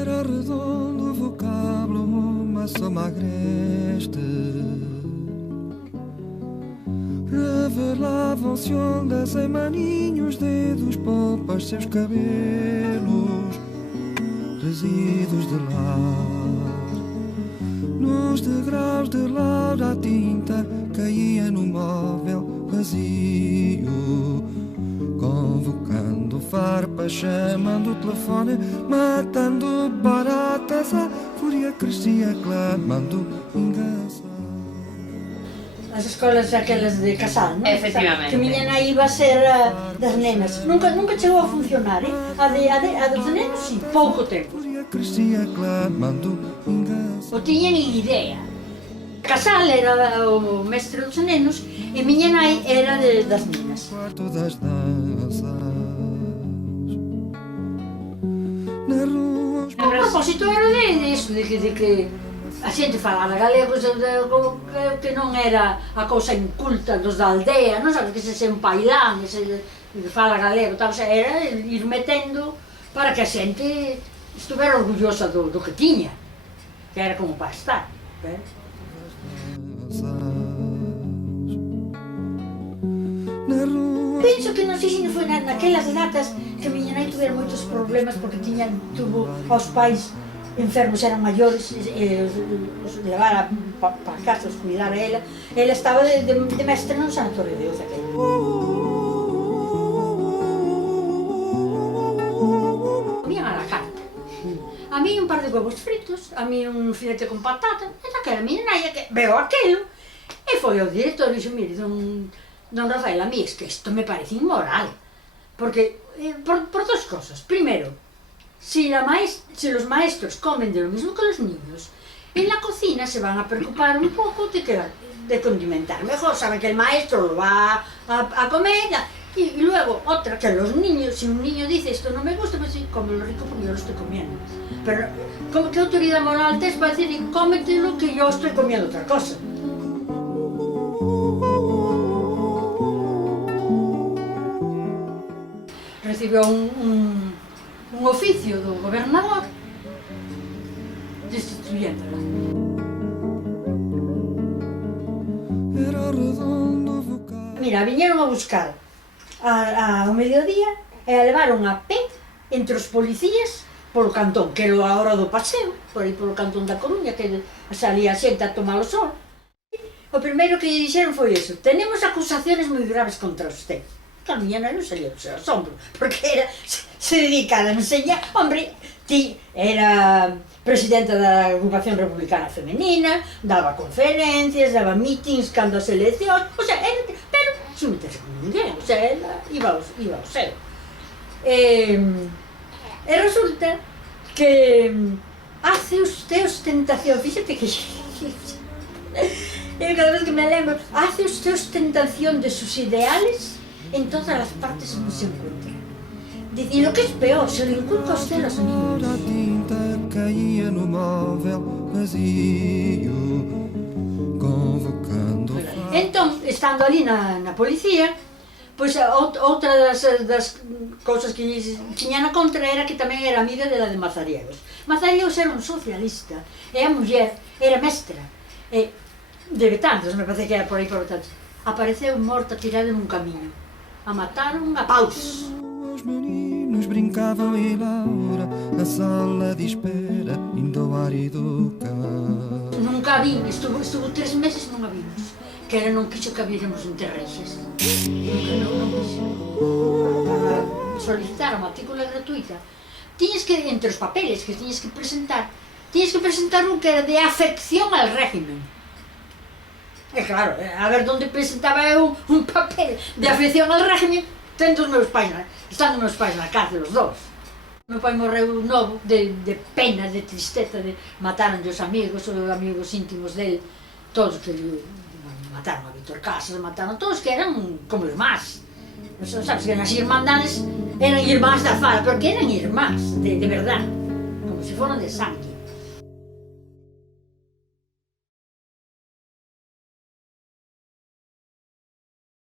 Era redondo o vocábulo, uma soma agreste. Revelavam-se ondas em maninhos, dedos, polpas, seus cabelos, resíduos de lar. Nos degraus de laura a tinta caía no móvel vazio, convocando farpas, chamando o telefone, matando baratas, a fúria crescia clamando vingança. As escolas aquelas de casal, non? Efectivamente. Que miña nai iba a ser das nenas. Nunca chegou a funcionar, A dos nenos, sí, pouco tempo. Fúria crescia clamando vingança. O tiñan en idea. Casal era o mestre dos nenos e miña nai era das nenas. Quarto das danças. Na rua os O propósito era de que a xente falara galego, que non era a cousa inculta dos da aldea, non sabes que se un pailán, se fala galego, tal, era ir metendo para que a xente estuvera orgullosa do que tiña, que era como para estar. na rua Penso que non sei se non foi naquelas datas que a miña nai tuvera moitos problemas porque tuvo aos pais enfermos, eran maiores, os levara para casa, os cuidara ela. Ela estaba de mestre no sanatorio de Deus aquel. Comían a la carta. A mí un par de huevos fritos, a mí un filete con patata, e daquela miña nai que veo aquelo e foi ao director e dixo, mire, don Rafael, a mí es que isto me parece inmoral, porque por dos cosas. Primero, si los maestros comen de lo mismo que los niños, en la cocina se van a preocupar un poco de condimentar. Mejor saben que el maestro lo va a comer. Y luego, otra, que los niños, si un niño dice esto no me gusta, pues sí, come lo rico porque yo lo estoy comiendo. Pero, ¿qué autoridad moral tienes para decir, cómete lo que yo estoy comiendo otra cosa? Recibió un oficio do gobernador destituyéndola. era redondo o vocábulo. Mira, viñeron a buscar ao mediodía e a levaron a pé entre os policías polo cantón, que era a hora do paseo, por aí polo cantón da Coruña, que salía a xente a tomar o sol. O primeiro que lle dixeron foi iso: tenemos acusaciones moi graves contra usted. Que a miña non salía do seu asombro, porque se dedica a enseñar. Hombre, ti era presidenta da agrupación republicana femenina, daba conferencias, daba meetings cando as eleccións, o sea, pero sin meterse con ninguén, o sea, ela iba ao seu. E resulta que hace usted ostentación, fíxate que eu cada vez que me lembro, hace usted ostentación de sus ideales en todas las partes donde se encuentra. Y lo que es peor, se lo inculca usted a los niños. A tinta caía no móvel vazio, convocando Entón, estando ali na policía, pois outra das cousas que tiña na contra era que tamén era amiga de Mazariegos. Mazariegos era un socialista, e a muller era mestra, de Betanzos, me parece que era por aí por Betanzos. Apareceu morta tirada nun camiño. A mataron a paus. os meninos brincavam e Laura na sala de espera indo ao árido cão. Nunca a vin, estuvo 3 meses non a vimos, que era non quiso que a viéramos en Terreixas. Nunca, non quiso. Para solicitar a matrícula gratuita, tiñes que, entre os papeles que tiñes que presentar un que era de afección al régimen. E claro, a ver onde presentaba eu un papel de afección al régimen, estando meus pais na cárcel, os dous. Meu pai morreu novo, de pena, de tristeza, mataron os amigos íntimos dele, todos que mataron a Víctor Casas, mataron todos que eran como irmás. Sabes que nas irmandades eran irmás da fala, pero que eran irmás, de verdad, como se foran de sangre.